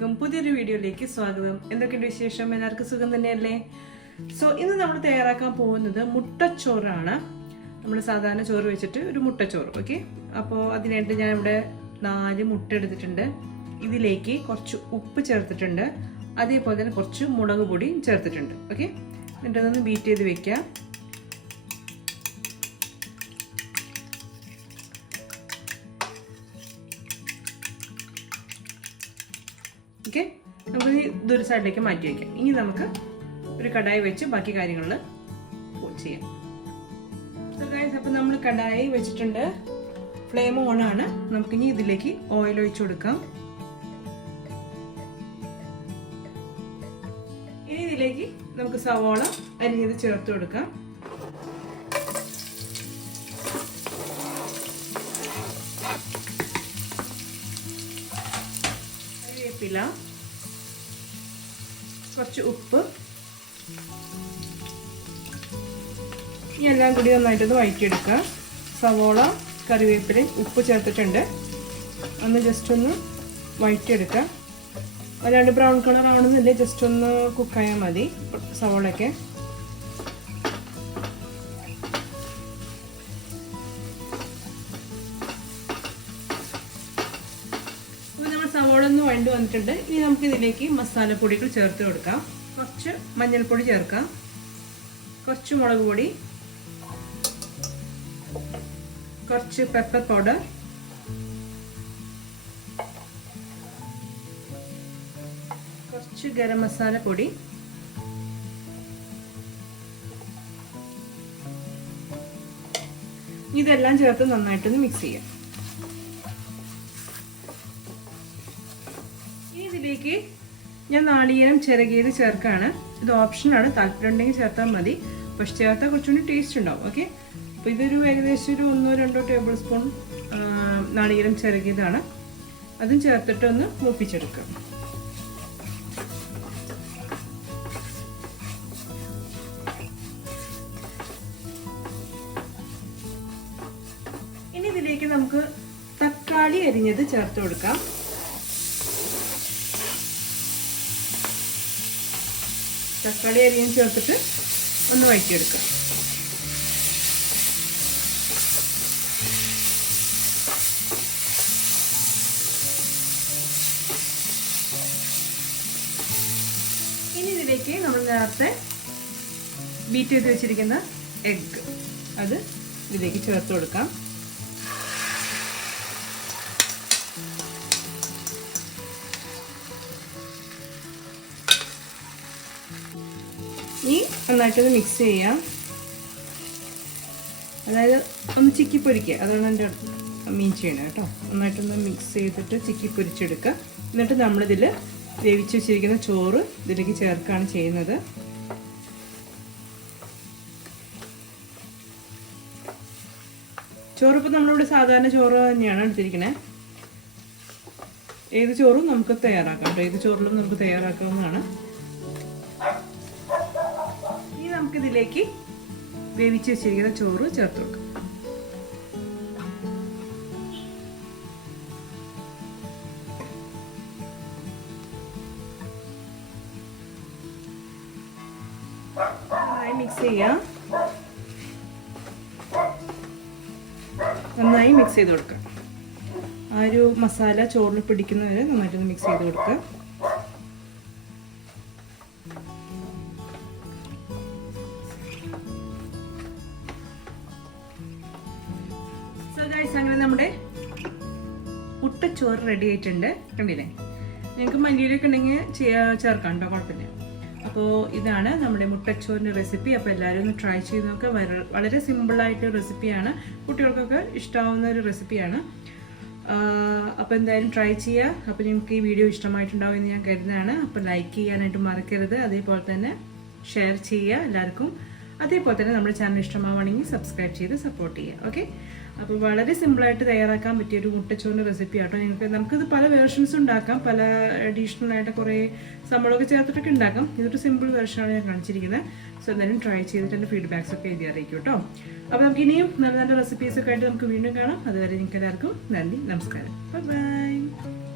എല്ലാവർക്കും പുതിയൊരു വീഡിയോയിലേക്ക് സ്വാഗതം. എന്തൊക്കെയുണ്ട് വിശേഷം? എല്ലാവർക്കും സുഖം തന്നെയല്ലേ? സോ ഇന്ന് നമ്മൾ തയ്യാറാക്കാൻ പോകുന്നത് മുട്ടച്ചോറാണ്. നമ്മൾ സാധാരണ ചോറ് വെച്ചിട്ട് ഒരു മുട്ടച്ചോറ്. ഓക്കെ, അപ്പോൾ അതിനായിട്ട് ഞാൻ ഇവിടെ 4 മുട്ട എടുത്തിട്ടുണ്ട്. ഇതിലേക്ക് കുറച്ച് ഉപ്പ് ചേർത്തിട്ടുണ്ട്, അതേപോലെ തന്നെ കുറച്ച് മുളക് പൊടി ചേർത്തിട്ടുണ്ട്. ഓക്കെ, എന്നിട്ട് അതൊന്ന് ബീറ്റ് ചെയ്ത് വെക്കാം. ഓക്കെ, നമുക്ക് ഇതൊരു സൈഡിലേക്ക് മാറ്റി വയ്ക്കാം. ഇനി നമുക്ക് ഒരു കടായി വെച്ച് ബാക്കി കാര്യങ്ങൾ ചെയ്യാം. അപ്പം നമ്മൾ കടായി വെച്ചിട്ടുണ്ട്, ഫ്ലെയിം ഓൺ ആണ്. നമുക്കിനി ഇതിലേക്ക് ഓയിൽ ഒഴിച്ചു കൊടുക്കാം. ഇനി ഇതിലേക്ക് നമുക്ക് സവാള അരിഞ്ഞത് ചേർത്ത് കൊടുക്കാം. കറിവേപ്പില, കുറച്ച് ഉപ്പ്, ഈ എല്ലാം കൂടി നന്നായിട്ടൊന്ന് വഴറ്റിയെടുക്കുക. സവോള, കറിവേപ്പില, ഉപ്പ് ചേർത്തിട്ടുണ്ട്. ഒന്ന് ജസ്റ്റ് ഒന്ന് വഴറ്റിയെടുക്കുക. അല്ലാണ്ട് ബ്രൗൺ കളർ ആവണമെന്നില്ല, ജസ്റ്റ് ഒന്ന് കുക്കായാൽ മതി സവോളയൊക്കെ. സവോള ഒന്ന് വഴണ്ട് വന്നിട്ടുണ്ട്. ഇനി നമുക്ക് ഇതിലേക്ക് മസാലപ്പൊടികൾ ചേർത്ത് കൊടുക്കാം. കുറച്ച് മഞ്ഞൾപ്പൊടി ചേർക്കാം, കുറച്ച് മുളക് പൊടി, കുറച്ച് പെപ്പർ പൗഡർ, കുറച്ച് ഗരം മസാല പൊടി, ഇതെല്ലാം ചേർത്ത് നന്നായിട്ടൊന്ന് മിക്സ് ചെയ്യാം. ഇതിലേക്ക് ഞാൻ നാളികേരം ചിരകിയത് ചേർക്കാണ്. ഇത് ഓപ്ഷനാണ്, താല്പര്യം ഉണ്ടെങ്കിൽ ചേർത്താൽ മതി, പക്ഷെ ചേർത്താൽ കുറച്ചുകൂടി ടേസ്റ്റ് ഉണ്ടാവും. ഓക്കെ, അപ്പോൾ ഇതൊരു ഏകദേശം ഒരു 1-2 ടേബിൾ സ്പൂൺ നാളികേരം ചിരകിയതാണ്. അതും ചേർത്തിട്ട് ഒന്ന് മൂപ്പിച്ചെടുക്കുക. ഇനി ഇതിലേക്ക് നമുക്ക് തക്കാളി അരിഞ്ഞത് ചേർത്ത് കൊടുക്കാം. തക്കാളി അരിഞ്ഞ് ചേർത്തിട്ട് ഒന്ന് വഴറ്റിയെടുക്കാം. ഇനി ഇതിലേക്ക് നമ്മൾ നേരത്തെ ബീറ്റ് ചെയ്ത് വെച്ചിരിക്കുന്ന എഗ്ഗ് അത് ഇതിലേക്ക് ചേർത്ത് കൊടുക്കാം. ഇനി നന്നായിട്ടൊന്ന് മിക്സ് ചെയ്യാം. അതായത് ഒന്ന് ചിക്കി പൊരിക്കുക, അതാണ് എൻ്റെ മീൻ ചെയ്യണത് കേട്ടോ. നന്നായിട്ടൊന്ന് മിക്സ് ചെയ്തിട്ട് ചിക്കി പൊരിച്ചെടുക്കുക. എന്നിട്ട് നമ്മളിതിൽ വേവിച്ച് വെച്ചിരിക്കുന്ന ചോറ് ഇതിലേക്ക് ചേർക്കുകയാണ് ചെയ്യുന്നത്. ചോറിപ്പോൾ നമ്മളിവിടെ സാധാരണ ചോറ് തന്നെയാണ് എടുത്തിരിക്കണേ. ഏത് ചോറും നമുക്ക് തയ്യാറാക്കാം കേട്ടോ, ഏത് ചോറിലും നമുക്ക് തയ്യാറാക്കാവുന്നതാണ്. നമുക്കിതിലേക്ക് വേവിച്ച് വെച്ചിരിക്കുന്ന ചോറ് ചേർത്ത് കൊടുക്കാം. നന്നായി മിക്സ് ചെയ്യാം. നന്നായി മിക്സ് ചെയ്ത് കൊടുക്കാം. ആ ഒരു മസാല ചോറിൽ പിടിക്കുന്നവരെ നന്നായിട്ടൊന്ന് മിക്സ് ചെയ്ത് കൊടുക്കുക. അങ്ങനെ നമ്മുടെ മുട്ടച്ചോറ് റെഡി ആയിട്ടുണ്ട്. കണ്ടില്ലേ? നിങ്ങൾക്ക് മല്ലിയിലൊക്കെ ഉണ്ടെങ്കിൽ ചേർക്കാം കേട്ടോ, കുഴപ്പമില്ല. അപ്പോൾ ഇതാണ് നമ്മുടെ മുട്ടച്ചോറിൻ്റെ റെസിപ്പി. അപ്പോൾ എല്ലാവരും ഒന്ന് ട്രൈ ചെയ്ത് നോക്കുക. വളരെ സിമ്പിളായിട്ട് റെസിപ്പിയാണ്, കുട്ടികൾക്കൊക്കെ ഇഷ്ടമാവുന്ന ഒരു റെസിപ്പിയാണ്. അപ്പോൾ എന്തായാലും ട്രൈ ചെയ്യുക. അപ്പോൾ നിങ്ങൾക്ക് ഈ വീഡിയോ ഇഷ്ടമായിട്ടുണ്ടാവും എന്ന് ഞാൻ കരുതുന്നതാണ്. അപ്പോൾ ലൈക്ക് ചെയ്യാനായിട്ട് മറക്കരുത്, അതേപോലെ തന്നെ ഷെയർ ചെയ്യുക എല്ലാവർക്കും. അതേപോലെ തന്നെ നമ്മുടെ ചാനൽ ഇഷ്ടമാവുകയാണെങ്കിൽ സബ്സ്ക്രൈബ് ചെയ്ത് സപ്പോർട്ട് ചെയ്യുക. ഓക്കെ, അപ്പോൾ വളരെ സിമ്പിളായിട്ട് തയ്യാറാക്കാൻ പറ്റിയൊരു മുട്ടച്ചോറിൻ്റെ റെസിപ്പി ആട്ടോ. നമുക്കിത് പല വേർഷൻസ് ഉണ്ടാക്കാം, പല അഡീഷണൽ ആയിട്ട് കുറേ സംഭവമൊക്കെ ചേർത്തിട്ടൊക്കെ ഉണ്ടാക്കാം. ഇതൊരു സിമ്പിൾ വേർഷനാണ് ഞാൻ കാണിച്ചിരിക്കുന്നത്. സോ എന്തായാലും ട്രൈ ചെയ്തിട്ട് എൻ്റെ ഫീഡ്ബാക്സ് ഒക്കെ എഴുതി അറിയിക്കും കേട്ടോ. അപ്പോൾ നമുക്ക് ഇനിയും നല്ല നല്ല റെസിപ്പീസൊക്കെ ആയിട്ട് നമുക്ക് വീണ്ടും കാണാം. അതുവരെ നിങ്ങൾക്ക് എല്ലാവർക്കും നന്ദി, നമസ്കാരം, ബൈ.